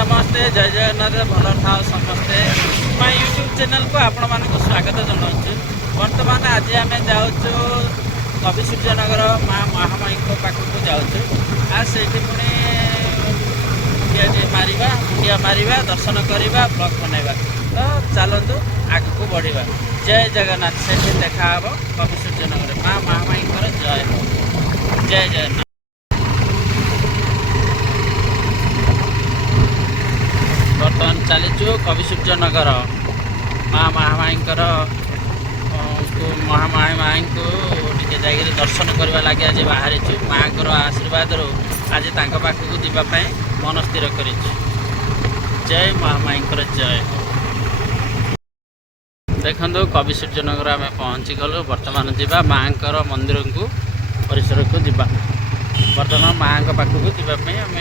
नमस्ते जय जगन्नाथ भल था समस्ते मैं यूट्यूब चैनल को आपण मानक स्वागत जनाऊँ। बर्तमान आज आम जाऊँ कवि सूर्यनगर माँ महामाई पाखक जाऊँ आ से पुणी मुंडिया मुंडिया मारिबा दर्शन करवा ब्लॉग बनैबा तो चलतु आग को बढ़िया। जय जगन्नाथ से देखा कवि सूर्यनगर माँ महामाई जय हो जय जगन्नाथ। बर्तमान चलीचु कवि सूर्यनगर माँ महामाई महामाई को जाकर दर्शन करने लगे आज बाहरी माँ को आशीर्वाद आज पाखक जावाई मन स्थिर कर। जय महामाई जय। देखो कवि सूर्यनगर आम पहुँची गलु। बर्तमान जावा माँ मंदिर को परिसर को जावा। बर्तमान माँ पाखक जावाई आम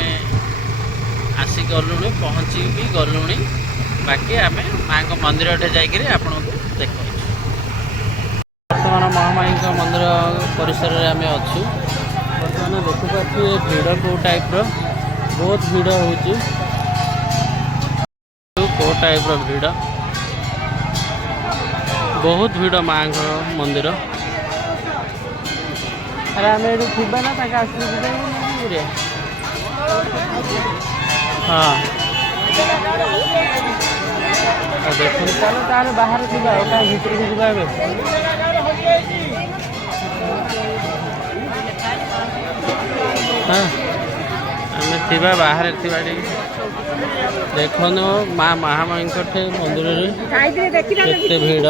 आसी गलु पहुँची भी गलु बाकी आम माँ मंदिर जाकर आपको देख। बर्तमान महामाई मंदिर परिसर में आम अच्छु। बर्तमान देखिए भिड़ कौ टाइप बहुत भिड़ हो कौ टाइप भिड़ बहुत भिड़ माँ मंदिर। अरे आम ये ना हाँ देखो चलो तार बाहर जावा भर को जावा हाँ आम बाहर देखो माँ महामाई मंदिर केते भिड़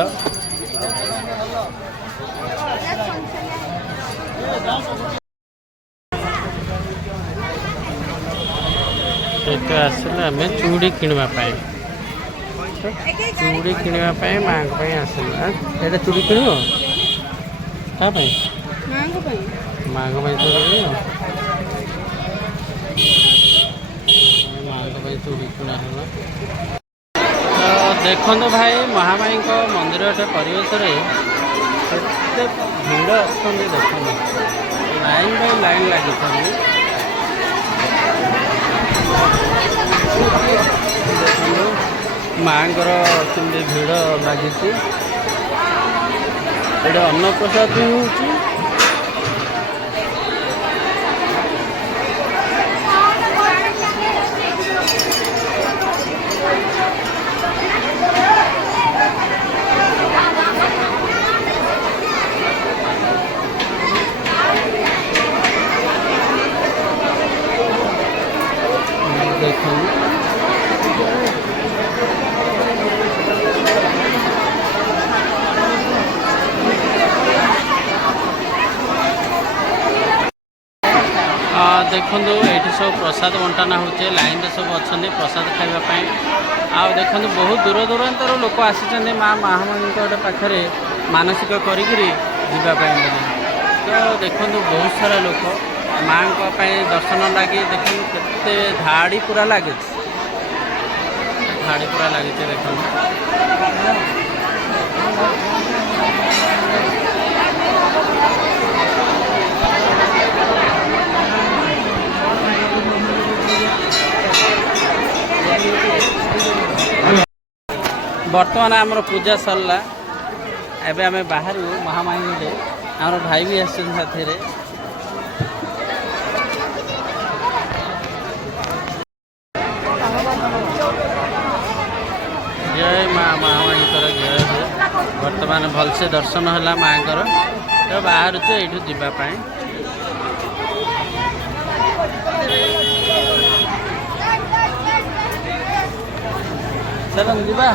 आसले आम चूड़ी किणवाई चूड़ी किणवाई माँ को आसला चूड़ी किण क्या माँ को चूड़ी माँ को चूड़ी किणा तो देखो भाई महामाई मंदिर परिवेश भिड़ अच्छा देखो लाइन बाय लाइन लगी माँ केमती भिड़ लगी अन्नप्रसाद भी हो। देखो ये सब प्रसाद बंटना होचे लाइन सब अच्छा प्रसाद खावाई आ देखो बहुत दूर दूरांतर लोक आसी माँ महामाई पाखे मानसिक करी तो देखो बहुत सारा लोक माँ दर्शन लगे देखो केते धाड़ी पूरा लगे धाड़ी पूरा लगे देखो बर्तमान आमर पूजा सरला एबे आम बाहर महामाई आमर भाई भी आस साथी जय माँ महामाई जय हो। बर्तमान भलसे दर्शन है माँ तो बाहर यू जावाई चलो जा।